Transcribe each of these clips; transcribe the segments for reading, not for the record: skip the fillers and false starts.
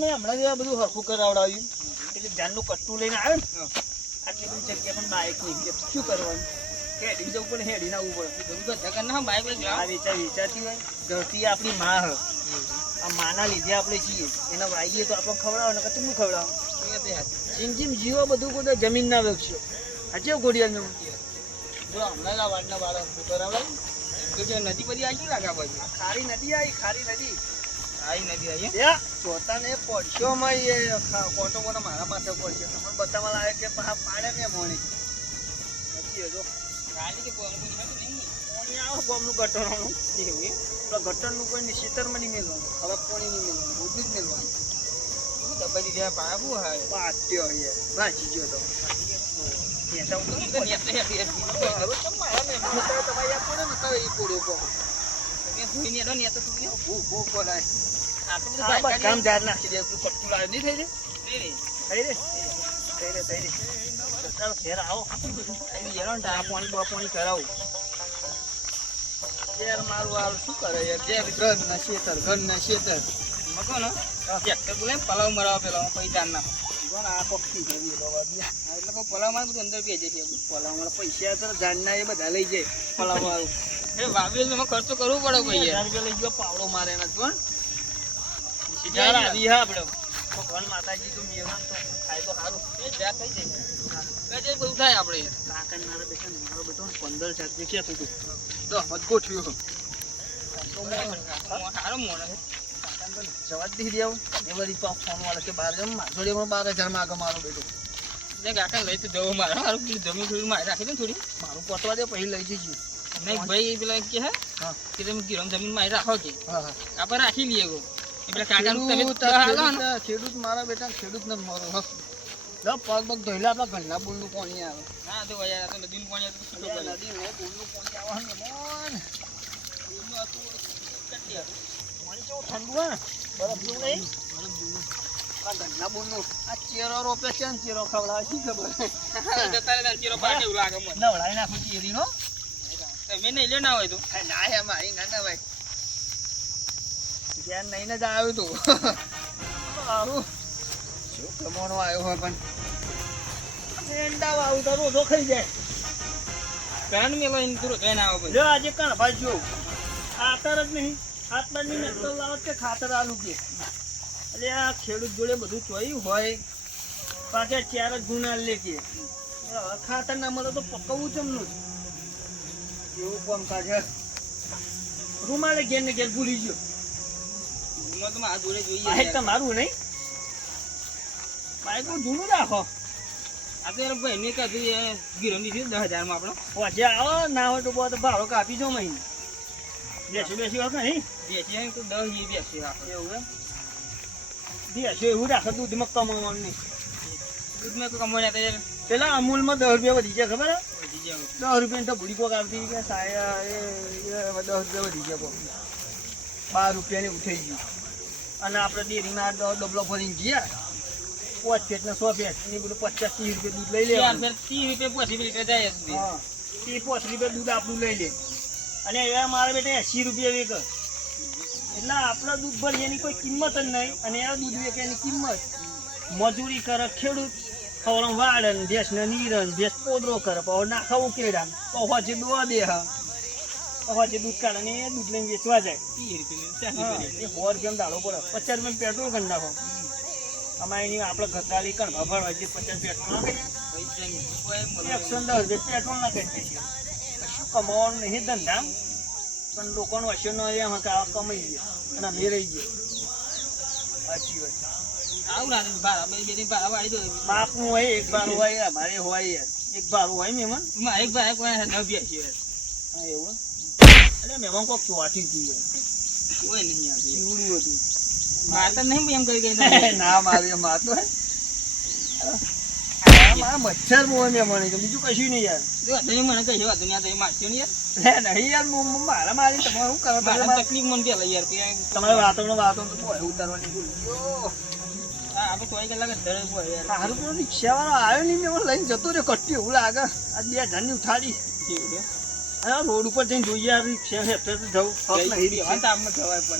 મેં હમણાં જ બધું હરખું કરાવડાવ્યું એટલે જાનનું કટ્ટું લઈને આવ્યો ને આટલી બધી જગ્યા પણ બાઇક નહીં શું કરવાનું હેડી જવું પડે હેડી ના આવવું પડે બાઇક વેચાતી હોય ધરતી આપણી માં હ આ માના લીધે આપણે છીએ એના વાઈએ તો આપણે ખવડાવો ને કતું ખવડાવો જેમ જીવો બધું કોઈ જમીન ના વેચશો આ કેવું ઘોડિયાનું જો હમણાં આ વાડના વાળા કરાવડાય નદી બધી આવી લાગે પછી ખારી નદી આવી ચોથાને પડશો માં એ કોટો કોટો મારા માથે પડશે તમને બતાવવા લાગે કે પાડે મેં મોણી નથી જો બોમનું ગટરનું એવું ગટરનું કોઈ શીતરમાં નહીં મેળવાનું ખરાબ પાણી નહીં મેળવાનું બધું જ મેળવાનું દબાઈ દીધા પાવું હા પાટ્યો ભાજી ગયો તો કામ જાર નાખી દે કટકું લાવે નહીં થઈ રે ઘેર આવો પાણી કરાવું યાર મારું હાલ શું કરે યાર ઘર ના શેતર મકો ને બોલે પલાવ મરાવો પેલો પૈસા ના આ પક્ષી એટલે પલાવ માં બધું અંદર બેજે છે પલાવ મારા પૈસા તો જાણના એ બધા લઈ જાય પલાવ વાળું વાવેલ ખર્ચો કરવો પડે ભાઈ લઈ ગયો પાવડો મારે એના જોન આવી હા આપડે ભગવાન માતાજી તો મેવાન તો ખાય તો સારું એ જા થઈ જાય બધું થાય આપણે કાકા મારા બેટા મારો બેટો 15 જાત છે તું તો મજગો થયો સારો મોડે જવા જ દે આવું એ વળી ફોન વાળા કે 12 જોડે 12,000 માં આગળ મારો બેટો કાકા લઈ તો જવું મારે મારું પેલી જમીન થોડી મારી રાખી દે થોડી મારું પતવા દે પછી લઈ જઈશું નહીં ભાઈ પેલા કે હે કે તમે ગીરમ જમીન મારી રાખો કે આપણે રાખી લઈએ ગો પેલા કાકા તમે ખેડૂત મારા બેટા ખેડૂત ને મારો હસ પગ પગ ધોઈલા આપણા ઘરના બોલનું પાણી આવે હા તો યાર તો નદીનું પાણી આવે તો નદી ને બોલનું પાણી આવે ને મન પાણી કેવું ઠંડુ હે બરફ જેવું નહીં આ ઘરના બોલનું આ ચેરો રોપે છે ને ચેરો ખવડાવે શી ખબર તારે ચેરો પાકે એવું લાગે મને નવડાઈ નાખું ચેરીનો તમે નહીં લે ના હોય તો ના હે મારી ના ભાઈ ધ્યાન નહીં જ આવ્યું તું સારું શું કમોનો આવ્યો હોય પણ એંડા આવું તો રોજો ખાઈ જાય કાન મેલો ઇન તું રોજો ના આવે જો આજે કાન ભાઈ જો ખાતર જ નહીં ખાતરની મેતો લાવત કે ખાતર આલુ કે એટલે આ ખેડૂત જોડે બધું ચોયું હોય પાછા 4 જ ગુના લે કે ખાતર ના મળે તો પકવવું ચમનું એવું કામ કાજે રૂમાલે ઘેર ને ઘેર ભૂલી ગયો રૂમાલ તો આ જોડે જોઈએ આ તમારું નહીં બાઈક નું જૂનું રાખો આપણે ભાઈ ને કાઢી ગીરમ દીધી 10,000 માં આપણો પછી આવો ના હોય તો બહુ ભાડો કાપી જો મહિને બેસી વાત નહીં બેસી તો 10 બેસી રાખો એવું એમ બેસી એવું રાખો દૂધમાં કમાવાનું નહીં દૂધમાં તો કમાવાના પેલા અમૂલમાં 10 રૂપિયા વધી જાય ખબર 10 રૂપિયા તો ભૂડી કોક આવતી કે સાયા એ 10 રૂપિયા વધી ગયા 12 રૂપિયાની ઉઠાઈ ગયું અને આપણે ડેરીમાં ડબલો ભરીને ગયા 5 પેટ ને 100 પેટ એ બધું 50-30 રૂપિયા દૂધ લઈ લે 30 રૂપિયા 50 લીટર જાય 30-50 રૂપિયા દૂધ આપણું લઈ લે અને એ મારા બેટા 80 રૂપિયા વેક એટલે આપણા દૂધ ભરીએ એની કોઈ કિંમત જ નહીં અને આ દૂધ વેકે એની કિંમત મજૂરી કરે ખેડૂત ખવડમ વાડન ભેંસ ને નીરન ભેંસ પોદરો કરે પછી નાખાવું કેડા પછી દોવા દે પછી દૂધ કાઢે ને એ દૂધ લઈને વેચવા જાય 30 રૂપિયા દાડો પડે 50 રૂપિયા પેટ્રોલ કરી નાખો અમારે એની આપણે ઘટાડી કણભા ભરવા છે 50 પેટ્રોલ 110 રૂપિયા પેટ્રોલ ના કરી દે શું કમાવાનું નહીં ધંધા પણ લોકોનો હશે ન એમ કે આ કમાઈ ગયા અને અમે રહી ગયા સાચી વાત બાપનું હોય એક બાર હોય અમારે હોય એક બાર હોય મહેમાન એક બાર એવું એટલે મહેમાન કોક ચોટી ગયું કોઈ નહીં આવે એવું હતું મારતા નહીં એમ કરી ગઈ ના મારે મારતો હે મારા મચ્છર મોહ મહેમાન બીજું કશું નહીં યાર મને કઈ વાત નહીં મારશે ને યાર નહીં યાર મારા મારી તમારે શું કરવા તકલીફ મને પેલા યાર તમારે વાતો ઉતારવાની રિક્ષા વાળો આવ્યો નહીં મેં લઈને જતો રહ્યો કટ્ટી એવું લાગે આ 2,000 ની ઉઠાડી રોડ ઉપર જઈને જોઈએ રિક્ષા જવું જવાય પણ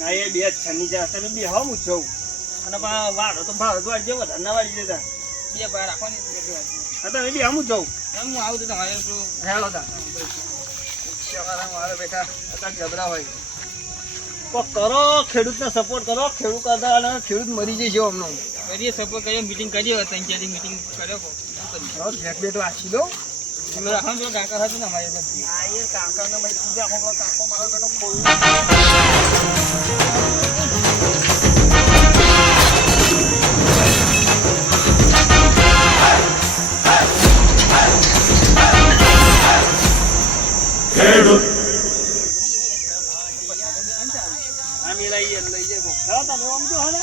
2,000 ની જાય તમે બે હું જવું અને વાળો તો ભાવ તો વાળી વધારે ના વાળી દેતા બે ભાઈ રાખવાની હા તો એટલે આમ જ જાઉં એમ હું આવું તો તમારે હેલો તા રિક્ષાવાળા મારા બેટા અત્યારે જબરા હોય કોક કરો ખેડૂતને સપોર્ટ કરો ખેડૂત કરતા અને ખેડૂત મરી જશે અમને કરીએ સપોર્ટ કર્યો મીટિંગ કર્યો ત્રણ ચાર મીટિંગ કર્યો ભેટ બેટો આછી દો રાખવાનું તો કાકા હતું ને અમારે બધી હા એ કાકાને મળી પૂજા આપણો કાકો મારો બેટો કોઈ લઈ જાય તમે આમ તો હને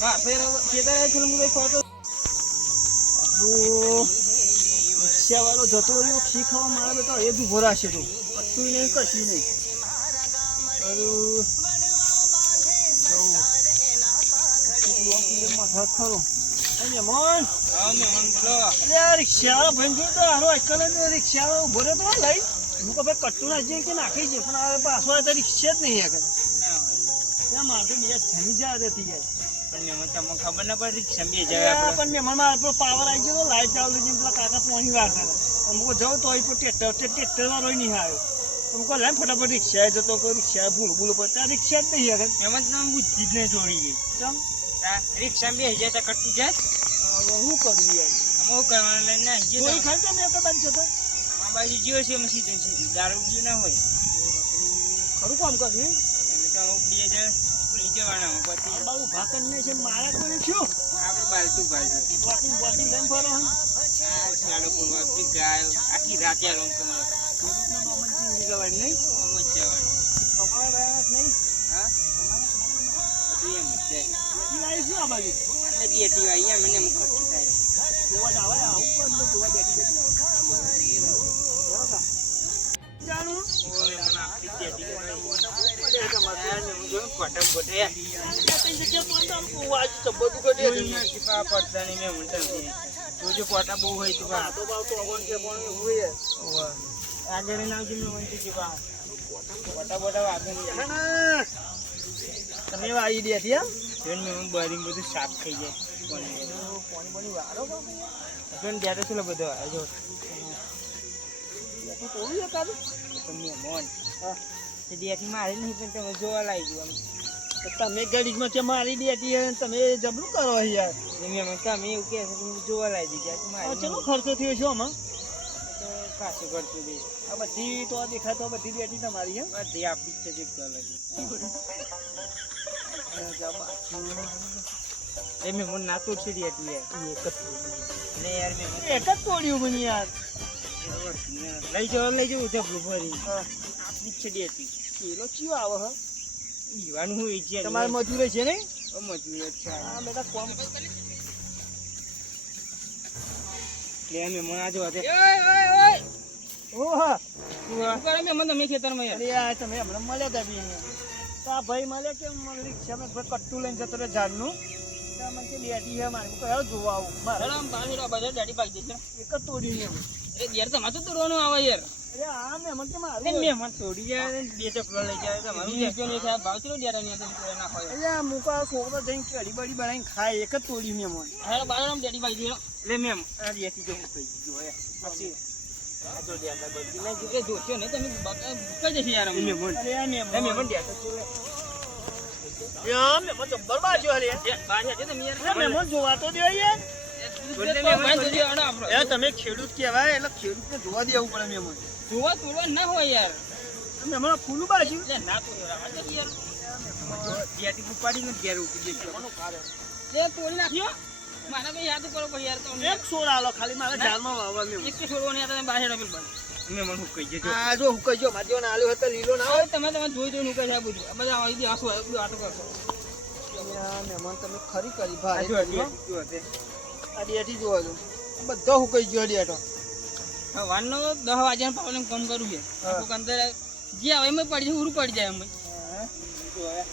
હા ફેર ખેતર ફિલ્મ ફોટો રિક્ષાવાળો જતો રહ્યો ખી ખાવા મારા બેટા એ જ ઉભો રાખશે તું કશું નહીં કશું નહીં માથા ખરો મહેમાન રિક્ષાવાળો ભાઈ જોયું તો હારો આજકાલ રિક્ષાવાળો ઉભો રહ્યો તો લઈ હું કહું ભાઈ કટ્ટું નાખી કે નાખી છે પણ હવે પાછો તો રિક્ષા જ નહીં આગળ ત્યાં મારે બીજા જમી જાય થઈ જાય તમને ખબર ના પડે રિક્ષા બે જાય પણ મહેમાન આપણો પાવર આવી ગયો લાઈટ ચાલુ થઈ પેલા કાકા પોણી વાર કરે અમુક જાઉં તો ટ્રેક્ટર વાળો નહીં આવ્યો અમુક લાઈન ફટાફટ રિક્ષા જતો કોઈ રિક્ષા ભૂલ પડે ત્યાં રિક્ષા જ નહીં આગળ એમાં તમે બુદ્ધિ જ નહીં છોડી ગઈ ચમ રિક્ષા બે જાય તો કટતું જાય શું કરું યાર હું કરવાનું લઈને કોઈ ખર્ચો મેં તો બાજુ જતો આ બાજુ જીવો છે એમાં સીધું દારૂ પીવું ના હોય ખરું કામ કર્યું એમ તો ઉડીએ જાય ભૂલી જવાના પછી બાબુ ભાકર ને છે મારા કોઈ શું આપણે બાલતું બાજુ બોટિંગ લઈને ફરો આ છાડો પૂરવા ગાયો આખી રાતે રોંગ જવાની નહીં મજા કપડા નહીં હા બધું એમ જ લાવી શું આ બાજુ એટલે બેટી વાઈ એમ મને ખર્ચ થાય જોવા જ આવે આવું પણ જોવા બેઠી જાણું પોટા બહુ હોય તો આગળ નાવજી પોટા બોટા વાગે તમે આવી દે બરિંગ બધું સાફ થઈ જાય પાણી વાળો ડેટો છે બધો જો તોડું એકાદું મોન ડેટી મારી નહીં પણ તમે જોવા લાગી ગયું તમે ગરીબમાં કે મારી દેતી તમે જબરું કરો યાર તમે એવું કહે તમે જોવા લાગી ગયા ચલો ખર્ચો થયો છે આમાં તો પાછું કરતું દે આ બધી તો દેખાય તો બધી દેતી તમારી હે બધી આપી છે જે એ મેં મને ના તોડશે દેતી યાર એક જ તોડ્યું મને યાર લઈ જવું જબલું ભરી આપી છે દેતી કિલો ચિયો આવે હ દીવાનું હોય છે તમારે મજૂર છે ને મજૂર છે હા બેટા કોમ લે મેં મને આજો હતે ઓહા શું કરે મેં મને તમે ખેતરમાં યાર અરે યાર તમે હમણાં મળ્યા હતા બી તો આ ભાઈ મળે કે મને રિક્ષામાં કટ્ટું લઈને જતો રહે ઝાડનું મને કે બેટી છે મારે કયો જોવા આવું મારે બધા ડેડી પાકી દે એક જ તોડી ને એ યાર તમારે તો તોડવાનું આવે યાર અરે આ મહેમાન કે મારું મહેમાન તોડી જાય બે ચપલો લઈ જાય તમારું ભાવ ચલો ડેરા ની ના હોય એટલે મુકા છોકરો જઈને કઢી બળી બનાવીને ખાય એક જ તોડી મહેમાન હા બાર ડેડી પાકી દે લે મેમ આ દેતી જો હું કહી દીધું હવે પછી આ તો ડેરા બધી ના જીતે જોશો ને તમે કઈ જશે યાર મહેમાન અરે આ મહેમાન ડેટા યાર મહેમાન જબ્બર બાજુ હરે બાર છે તમે યાર મહેમાન જોવા તો દે યાર તમે ખેડૂત કહેવાય એટલે ખેડૂતને જોવા દેવું પડે મહેમાન જોવા તોડવા ના હોય યાર મહેમાન ફૂલું બાજુ ના તોડવા યાર જેટી ઉપાડીને ઘેર ઉઠી દેજો લે તોડી નાખ્યો મારા ભાઈ યાદ કરો ભાઈ યાર તમને એક છોડ આલો ખાલી મારા ઝાડમાં વાવવા મેં એક છોડવાની હતા બહાર હેડા બિલ મેં મને હું કહી દેજો આ જો હું કહીજો મારી જેવો આલ્યો હતો લીલો ના હોય તમે જોઈ જોઈને કહે આ બધું બધા આવી આસુ આટો કરશો મહેમાન તમે ખરી કરી ભાઈ જો આ ડેટી જોવા દો બધો હું કહી ગયો ડેટો વાનનો 10 વાગ્યાનો પાવલે કામ કરું છે કોક અંદર જે આવે એમ પડી જાય ઉરું પડી જાય એમ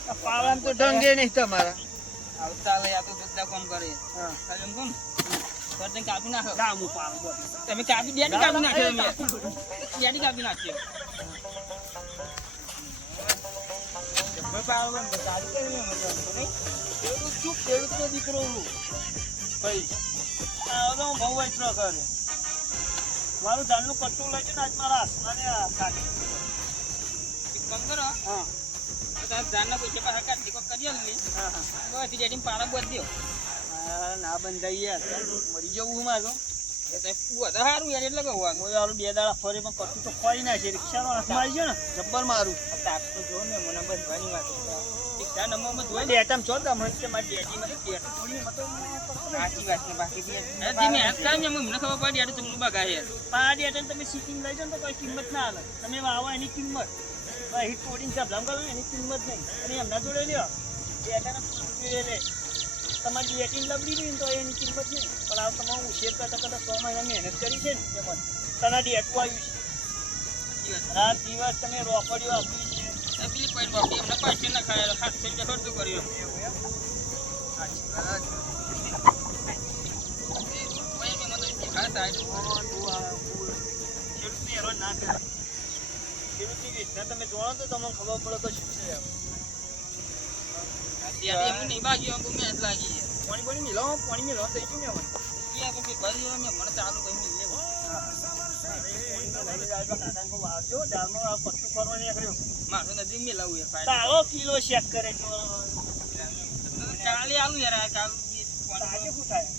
આ પાવલામ તો ઢંગે નહીં તમારા આવતા લે આ તો બધા કામ કરે હા ખાલી એમ કોમ કરતે કાપી નાખો લામુ પાવ તમે કાપી ડેડી કાપી નાખ્યો તમે ડેડી કાપી નાખ્યો જબ્બર પાવ બંધ કાઢી કે નહીં ખેડૂતનો દીકરો હું ભાઈ આ તો બહુ વૈતરો કરે મારું ધાનનું કટ્ટું લઈ જઈને આજ મારા આસમાને થાકી પંદર હા તાર જાનના પૈસા પાછા કાઢી કોક કરી આલી હા હા બધી જેડી પાડા બોધ દ્યો ના બંધાઈ યાર મરી જવું હું મારો એ તો બધા સારું યાર એટલે કહું હું યાર 2 દાડા ફરી પણ કટ્ટું તો ખોઈ ના છે રિક્ષાનો હાથમાં આવી ગયો ને જબ્બર મારું તાપ તો જો ને મને બંધવાની વાત રિક્ષા નંબરમાં જોઈ ડેટામ છો તો હમણાં કે મારી ડેટી મને ડેટ થોડી મતો સાચી વાત ને બાકી હજી મેં હાથ કામ મને ખબર પડી યાર તમને બગા યાર પા ડેટા તમે સીટિંગ લઈ જાઓ તો કોઈ કિંમત ના આવે તમે આવો એની કિંમત હિટ કોડિંગ સાહેબ કરો એની કિંમત નહીં અને એમના જોડે લ્યો ડેટાના લે તમારી ડેટિંગ લબડી ગઈ ને તો એની કિંમત નહીં પણ આ તમારું ઉછેર કરતા 6 મહિના મહેનત કરી છે ને એમાં તને ડેટું આવ્યું છે રાત દિવસ તમે રોકડીઓ આપી છે પેલી પોઈન્ટ બાકી એમને પૈસે ના ખાયા 700 રૂપિયા ખર્ચો કર્યો તમે જોવો તો તમને ખબર પડે તો શું છે એમ નહીં બાકી બહુ મહેનત લાગી પાણી મિલો થઈ ગયું મને ચાલુ કરી લેવું મારું નથી મેલાવું યાર તારો કિલો શેક કરે કાલે આવું યાર કાલ આજે શું થાય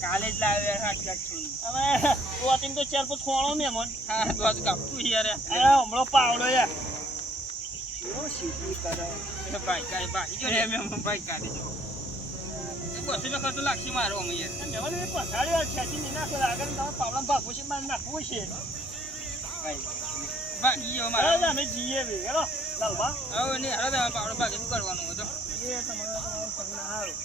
કાલે જ લાવ્યા તો 4-5 ખોણો મેમન હા દ્વારકા કાપતું યાર હમણાં પાવડો યાર ભાઈ કાંઈ બાકી જો ને ભાઈ કાઢી જો 200 રૂપિયા ખર્ચો લાગશે મારો અમે યાર પાવડા ભાગવું છે મારે નાખવું છે બાકી ગયો મારા અમે જઈએ હેલો લાલભા હવે નહીં હાલો પાવડો ભાગે શું કરવાનું હતું એ તમારા સારું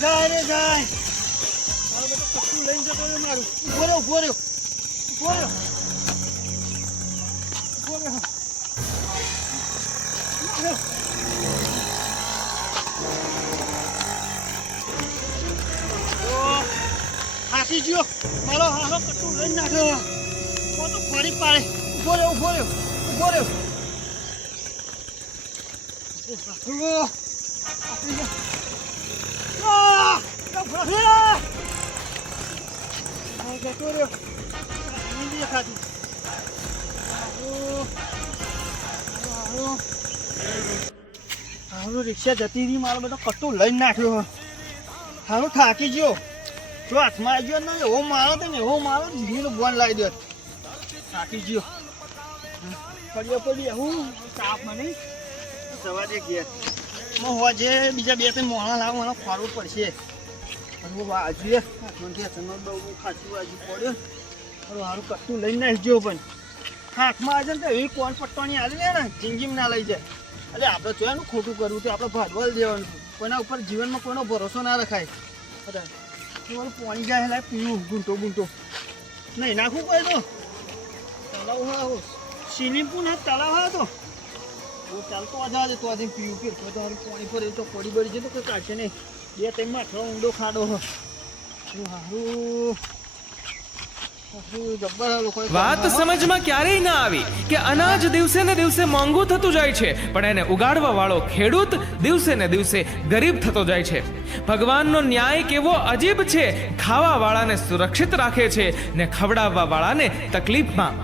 જાય રે જાય મારો બેટો કશું લઈને જતો રહ્યો મારું ઉભો રહ્યો હાથી ગયો મારો હારો કટું લઈને નાખ્યો તો ફરી પાડે ઉભો રહ્યો રિક્ષા જતી રહી મારો બધો કટ્ટું લઈને નાખ્યો હારું થાકી ગયો જો હાથમાં આવી ગયો ને એવો મારો તો ને એવો મારો ધીરે બોન લાવી દો થાકી ગયો પડી હું તાપમાં નહીં જવા દે ઘેર હોજે બીજા 2-3 મોણા લાવવા ફરવું પડશે વાજુ ખાસું વાજુ પડ્યો સારું કટ્ટું લઈને નાખી ગયો પણ હાથમાં આવે ને તો એવી કોણ પટ્ટોની આવી ને જિંદગીમાં ના લઈ જાય એટલે આપણે જોયા ખોટું કરવું તો આપણે ભાડવલ દેવાનું કોઈના ઉપર જીવનમાં કોઈનો ભરોસો ના રખાય પાણી જાય એટલે પીવું ગુંટો નહીં નાખવું પડે તો તળાવ હા સ્વિમિંગ પુલ હા તળાવ હા તો ચાલતો આજે તો આજે પીવું કે પાણી પર એ તો પડી બળી છે તો કોઈ કાઢશે નહીં 2-3 માં ઊંડો ખાડો વાત સમજમાં ક્યારેય ના આવી કે અનાજ દિવસે ને દિવસે મોંઘું થતું જાય છે પણ એને ઉગાડવા વાળો ખેડૂત દિવસે ને દિવસે ગરીબ થતો જાય છે ભગવાનનો ન્યાય કેવો અજીબ છે ખાવા વાળાને સુરક્ષિત રાખે છે ને ખવડાવવા વાળાને તકલીફમાં